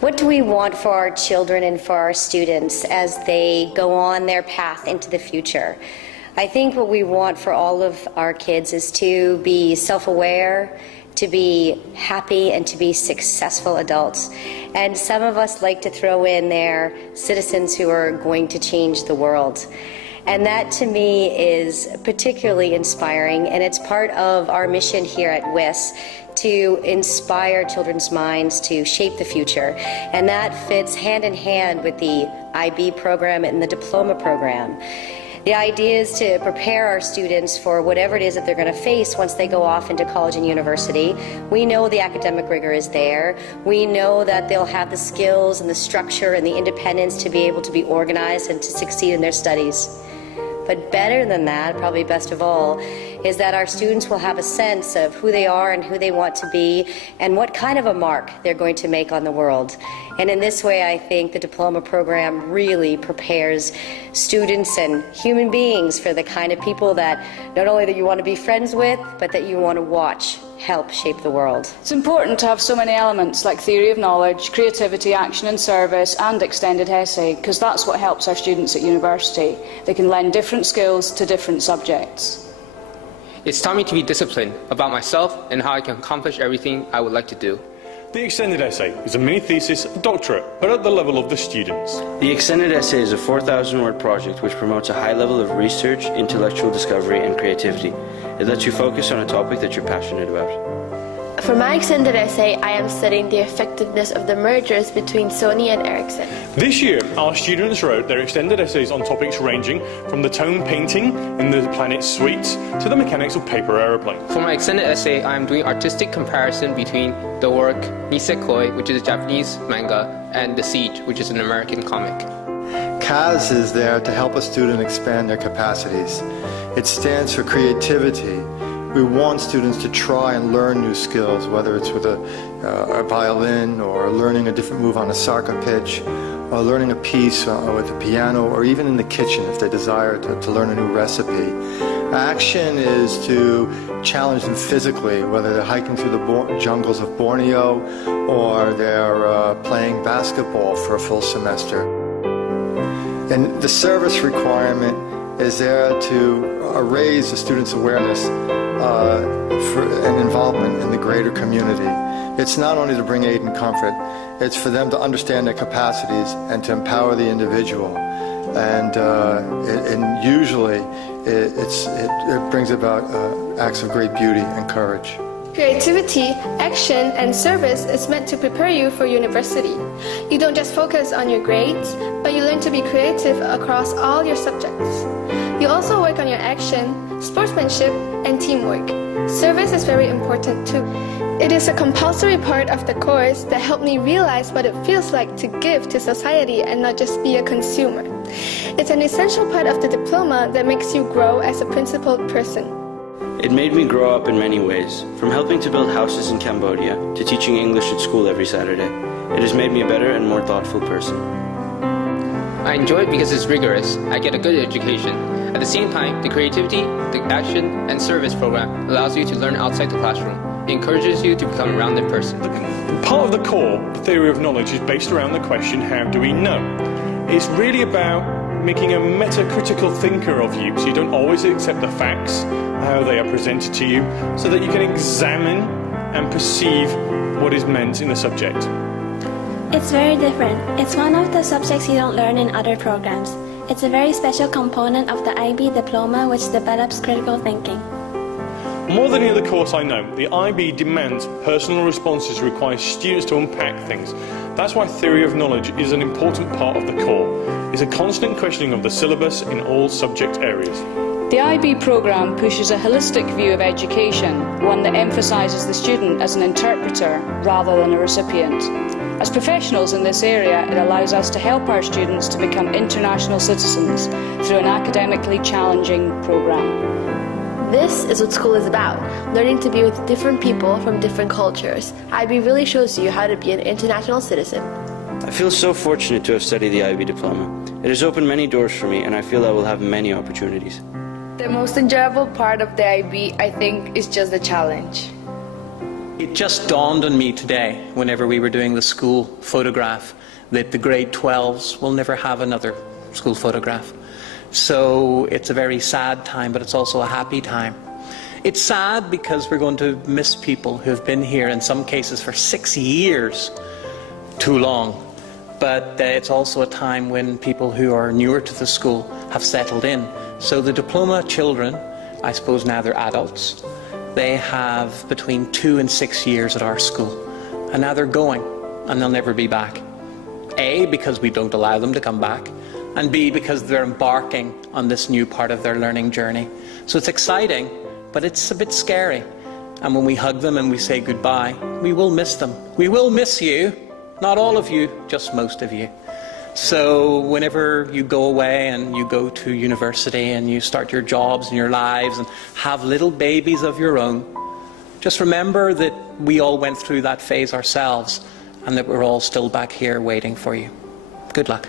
What do we want for our children and for our students as they go on their path into the future? I think what we want for all of our kids is to be self-aware, to be happy, and to be successful adults. And some of us like to throw in there citizens who are going to change the world. And that to me is particularly inspiring, and it's part of our mission here at WISS to inspire children's minds to shape the future. And that fits hand in hand with the IB program and the Diploma program. The idea is to prepare our students for whatever it is that they're going to face once they go off into college and university. We know the academic rigor is there. We know that they'll have the skills and the structure and the independence to be able to be organized and to succeed in their studies. But better than that, probably best of all, is that our students will have a sense of who they are and who they want to be and what kind of a mark they're going to make on the world. And in this way, I think the Diploma program really prepares students and human beings for the kind of people that not only that you want to be friends with, but that you want to watch help shape the world. It's important to have so many elements like theory of knowledge, creativity, action and service, and extended essay, because that's what helps our students at university. They can lend different skills to different subjects. It's taught me to be disciplined about myself and how I can accomplish everything I would like to do. The extended essay is a mini-thesis, a doctorate, but at the level of the students. The extended essay is a 4,000-word project which promotes a high level of research, intellectual discovery and creativity. It lets you focus on a topic that you're passionate about. For my extended essay, I am studying the effectiveness of the mergers between Sony and Ericsson. This year, our students wrote their extended essays on topics ranging from the tone painting in the planet Sweets to the mechanics of paper aeroplanes. For my extended essay, I am doing artistic comparison between the work Nisekoi, which is a Japanese manga, and The Siege, which is an American comic. CAS is there to help a student expand their capacities. It stands for creativity. We want students to try and learn new skills, whether it's with a violin, or learning a different move on a soccer pitch, or learning a piece with a piano, or even in the kitchen if they desire to learn a new recipe. Action is to challenge them physically, whether they're hiking through the jungles of Borneo or they're playing basketball for a full semester. And the service requirement is there to raise the students' awareness and involvement in the greater community. It's not only to bring aid and comfort, it's for them to understand their capacities and to empower the individual. And usually it brings about acts of great beauty and courage. Creativity, action, and service is meant to prepare you for university. You don't just focus on your grades, but you learn to be creative across all your subjects. You also work on your action, sportsmanship, and teamwork. Service is very important too. It is a compulsory part of the course that helped me realize what it feels like to give to society and not just be a consumer. It's an essential part of the diploma that makes you grow as a principled person. It made me grow up in many ways, from helping to build houses in Cambodia to teaching English at school every Saturday. It has made me a better and more thoughtful person. I enjoy it because it's rigorous. I get a good education. At the same time, the creativity, the action, and service program allows you to learn outside the classroom. It encourages you to become a rounded person. Part of the core, the theory of knowledge, is based around the question, how do we know? It's really about making a metacritical thinker of you, so you don't always accept the facts, how they are presented to you, so that you can examine and perceive what is meant in the subject. It's very different. It's one of the subjects you don't learn in other programs. It's a very special component of the IB Diploma which develops critical thinking. More than any other course I know, the IB demands personal responses, requires students to unpack things. That's why theory of knowledge is an important part of the core. It's a constant questioning of the syllabus in all subject areas. The IB program pushes a holistic view of education, one that emphasises the student as an interpreter rather than a recipient. As professionals in this area, it allows us to help our students to become international citizens through an academically challenging program. This is what school is about, learning to be with different people from different cultures. IB really shows you how to be an international citizen. I feel so fortunate to have studied the IB Diploma. It has opened many doors for me, and I feel I will have many opportunities. The most enjoyable part of the IB, I think, is just the challenge. It just dawned on me today, whenever we were doing the school photograph, that the grade 12s will never have another school photograph. So it's a very sad time, but it's also a happy time. It's sad because we're going to miss people who have been here, in some cases for 6 years, too long. But it's also a time when people who are newer to the school have settled in. So the Diploma children, I suppose now they're adults, they have between 2 and 6 years at our school. And now they're going, and they'll never be back. A, because we don't allow them to come back, and B, because they're embarking on this new part of their learning journey. So it's exciting, but it's a bit scary. And when we hug them and we say goodbye, we will miss them. We will miss you. Not all of you, just most of you. So whenever you go away and you go to university and you start your jobs and your lives and have little babies of your own, just remember that we all went through that phase ourselves and that we're all still back here waiting for you. Good luck.